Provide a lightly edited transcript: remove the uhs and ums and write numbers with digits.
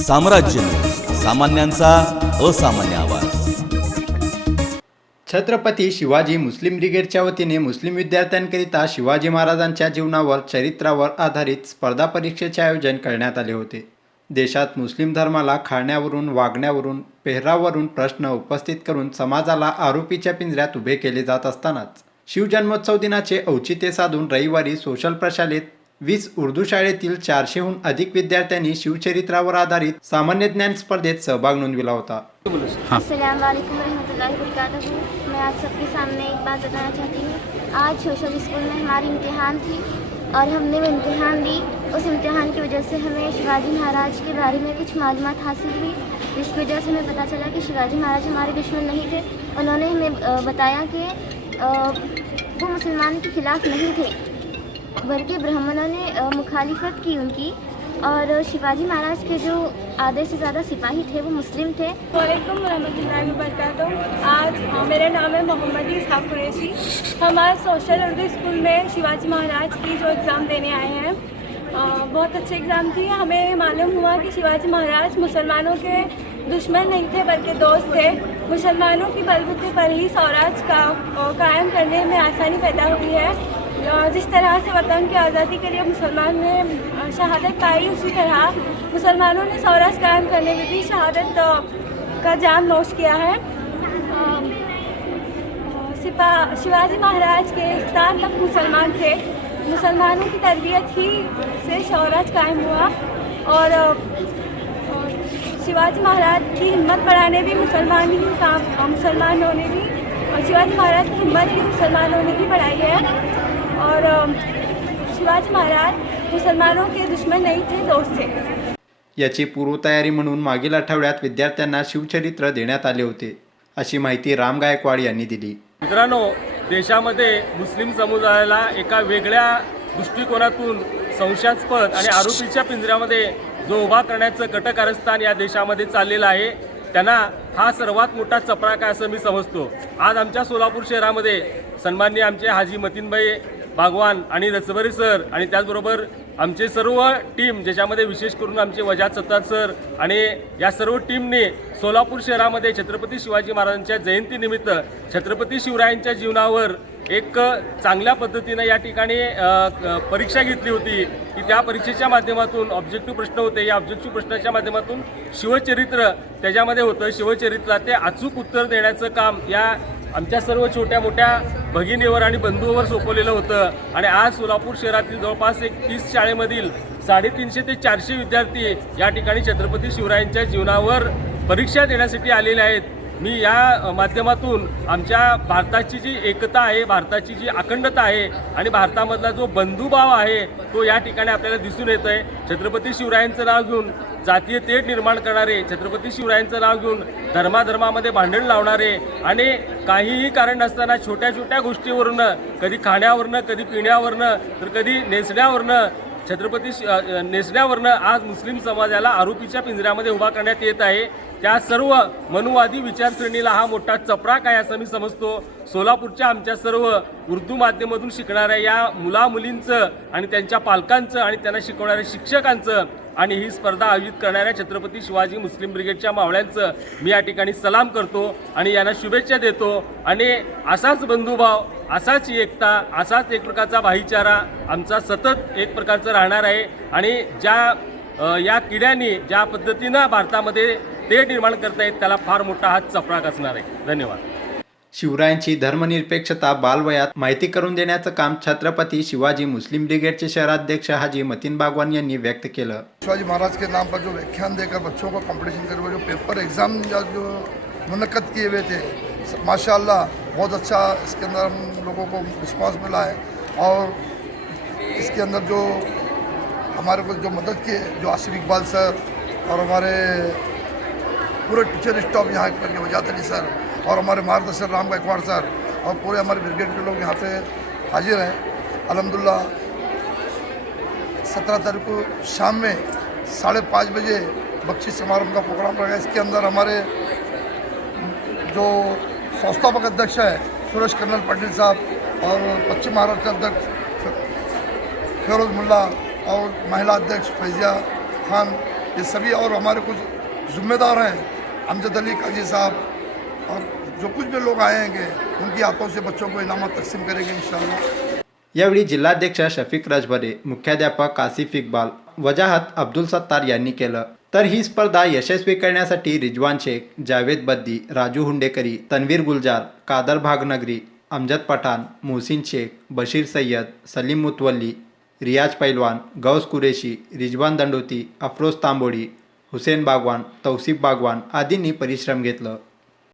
साम्राज्य न्यूज, सामान्यांचा असामान्य आवाज। छत्रपती शिवाजी मुस्लिम ब्रिगेडच्या वतीने मुस्लिम विद्यार्थ्यांकरिता शिवाजी महाराजांच्या जीवनावर चरित्रावर आधारित स्पर्धा परीक्षेचे आयोजन करण्यात आले होते। देशात मुस्लिम धर्माला खाण्यावरून, वागण्यावरून, पेहरावरून प्रश्न उपस्थित करून समाजाला आरोपीच्या पिंजऱ्यात उभे केले जात असतानाच शिवजन्मोत्सव दिनाचे औचित्य साधून रविवारी सोशल प्रशालेत 20 उर्दू शाळेतील 400हून अधिक विद्यार्थ्यांनी शिवचरित्रावर आधारित सामान्य ज्ञान स्पर्धेत सहभाग नोंदविला होता। अस्सलाम वालेकुम रहमतुल्लाहि वबरकातुहू। मैं आज सबके सामने एक बात बताना चाहती हूँ। आज सोशल स्कूल में हमारी इम्तिहान थी और हमने वो इम्तिहान दी। उस इम्तिहान की वजह से हमें शिवाजी महाराज के बारे में कुछ मालूमात हासिल हुई, जिसकी वजह से हमें पता चला कि शिवाजी महाराज हमारे दुश्मन नहीं थे। उन्होंने हमें बताया कि वो मुसलमान के खिलाफ नहीं थे, बल्कि ब्राह्मणों ने मुखालिफत की उनकी, और शिवाजी महाराज के जो आधे से ज़्यादा सिपाही थे वो मुस्लिम थे। वालेकुम रहमतुल्लाहि वबरकातुहू। आज मेरा नाम है मोहम्मद इसहाक कुरैशी। हम आज सोशल उर्दू स्कूल में शिवाजी महाराज की जो एग्ज़ाम देने आए हैं, बहुत अच्छे एग्ज़ाम थी। हमें मालूम हुआ कि शिवाजी महाराज मुसलमानों के दुश्मन नहीं थे बल्कि दोस्त थे। मुसलमानों की बलबूते पर ही स्वराज का कायम करने में आसानी पैदा हुई है। जिस तरह से वतन की आज़ादी के लिए मुसलमान ने शहादत पाई, उसी तरह मुसलमानों ने स्वराज कायम करने में भी शहादत का जाम नोश किया है। शिवाजी महाराज के स्थान तक मुसलमान थे। मुसलमानों की तरबियत ही से स्वराज कायम हुआ, और शिवाजी महाराज की हिम्मत बढ़ाने भी मुसलमानों ने भी, और शिवाजी महाराज की हिम्मत भी मुसलमानों ने भी बढ़ाई है। और शिवाजी महाराज मुसलमानों के दुश्मन नहीं थे, दोस्त थे। याची पूर्वतयारी म्हणून मागील आठवड्यात विद्यार्थ्यांना शिवचरित्र देण्यात आले होते, अशी माहिती राम गायकवाड यांनी दिली। मित्रांनो, देशामध्ये मुस्लिम समुदायाला एका वेगळ्या दृष्टिकोनातून संशयास्पद आणि आरोपीच्या पिंजऱ्यामध्ये जो उभा करण्याचं कटकारस्थान या देशामध्ये चाललेलं आहे, त्यांना हा सर्वात मोठा चपराक आहे असं मी समजतो। आज आमच्या सोलापूर शहरामध्ये सन्माननीय आमचे हाजी मतीनभाई बागवान आणि रचवरी सर आणि त्याचबरोबर आमचे सर्व टीम, ज्याच्यामध्ये विशेष करून आमचे वजात सत्तार सर आणि या सर्व टीमने सोलापूर शहरामध्ये छत्रपती शिवाजी महाराजांच्या जयंतीनिमित्त छत्रपती शिवरायांच्या जीवनावर एक चांगल्या पद्धतीने या ठिकाणी परीक्षा घेतली होती की त्या परीक्षेच्या माध्यमातून ऑब्जेक्टिव्ह प्रश्न होते। या ऑब्जेक्टिव्ह प्रश्नाच्या माध्यमातून शिवचरित्र त्याच्यामध्ये होतं। शिवचरित्राला ते अचूक उत्तर देण्याचं काम या आमच्या सर्व छोट्या मोठ्या भगिनीवर आणि बंधूवर सोपवलेलं होतं। आणि आज सोलापूर शहरातील जवळपास 30 शाळेमधील 350 ते 400 विद्यार्थी या ठिकाणी छत्रपती शिवरायांच्या जीवनावर परीक्षा देण्यासाठी आलेले आहेत। मी या माध्यमातून आमच्या भारताची जी एकता आहे, भारताची जी अखंडता आहे आणि भारतामधला जो बंधुभाव आहे तो या ठिकाणी आपल्याला दिसून येत आहे। छत्रपती शिवरायांचं नाव घेऊन जातीय तेढ निर्माण करणारे, छत्रपती शिवरायांचं नाव घेऊन धर्माधर्मामध्ये भांडण लावणारे आणि काहीही कारण नसताना छोट्या छोट्या गोष्टीवरनं, कधी खाण्यावरनं, कधी पिण्यावरनं, तर कधी नेसण्यावरनं, नेसण्यावरनं आज मुस्लिम समाजाला आरोपीच्या पिंजऱ्यामध्ये उभा करण्यात येत आहे। त्या सर्व मनुवादी विचारसरणीला हा मोठा चपराक आहे असं मी समजतो। सोलापूरच्या आमच्या सर्व उर्दू माध्यमातून शिकणाऱ्या या मुलामुलींचं आणि त्यांच्या पालकांचं आणि त्यांना शिकवणाऱ्या शिक्षकांचं आणि ही स्पर्धा आयोजित करणाऱ्या छत्रपती शिवाजी मुस्लिम ब्रिगेडच्या मावळ्यांचं मी या ठिकाणी सलाम करतो आणि यांना शुभेच्छा देतो। आणि असाच बंधुभाव, असाच एकता, असाच एक प्रकारचा भाईचारा आमचा सतत एक प्रकारचं राहणार आहे। आणि या किड्यांनी ज्या पद्धतीनं भारतामध्ये ते निर्माण करतायत त्याला फार मोठा हात चपराक असणार आहे। धन्यवाद। शिवरायांची धर्मनिरपेक्षता बालवयात माहिती करून देण्याचं काम छत्रपती शिवाजी मुस्लिम ब्रिगेडचे शहराध्यक्ष हाजी मतीन बागवान यांनी व्यक्त केलं। शिवाजी महाराज के नाम पर जो व्याख्यान देकर बच्चों को कंपटीशन कर हुए जो पेपर एग्ज़ाम जो मुनक्कद किए हुए थे, माशाल्लाह बहुत अच्छा इसके अंदर हम लोगों को रिस्पांस मिला है। और इसके अंदर जो हमारे को जो मदद किए, जो आसिफ इकबाल सर और हमारे पूरे टीचर स्टाफ यहाँ के वजात अली सर और हमारे मार्गदर्शक राम गायकवाड़ सर और पूरे हमारे ब्रिगेड के लोग यहाँ पे हाजिर हैं। अल्हम्दुलिल्लाह 17 तारीख को शाम में 5:30 बजे बख्शिश समारोह का प्रोग्राम रहेगा। इसके अंदर हमारे जो संस्थापक अध्यक्ष है सुरेश कर्नल पाटिल साहब और पश्चिम महाराष्ट्र अध्यक्ष फिरोज मुल्ला और महिला अध्यक्ष फैजिया खान ये सभी और हमारे कुछ जिम्मेदार हैं अमजद अली काजी साहब और जो कुछ भी लोग आएंगे उनकी हाथों से बच्चों को इनामत तकसीम करेंगे इंशाअल्लाह। यावेळी जिल्हाध्यक्ष शफीक रजभरे, मुख्याध्यापक आसिफ इक्बाल, वजाहत अब्दुल सत्तार यांनी केलं। तर ही स्पर्धा यशस्वी करण्यासाठी रिजवान शेख, जावेद बद्दी, राजू हुंडेकरी, तन्वीर गुलजार, कादर भागनगरी, अमजद पठाण, मोहसिन शेख, बशीर सय्यद, सलीम मुतवल्ली, रियाज पैलवान, गौस कुरेशी, रिजवान दंडोती, अफरोज तांबोडी, हुसेन बागवान, तौसिफ बागवान आदींनी परिश्रम घेतलं।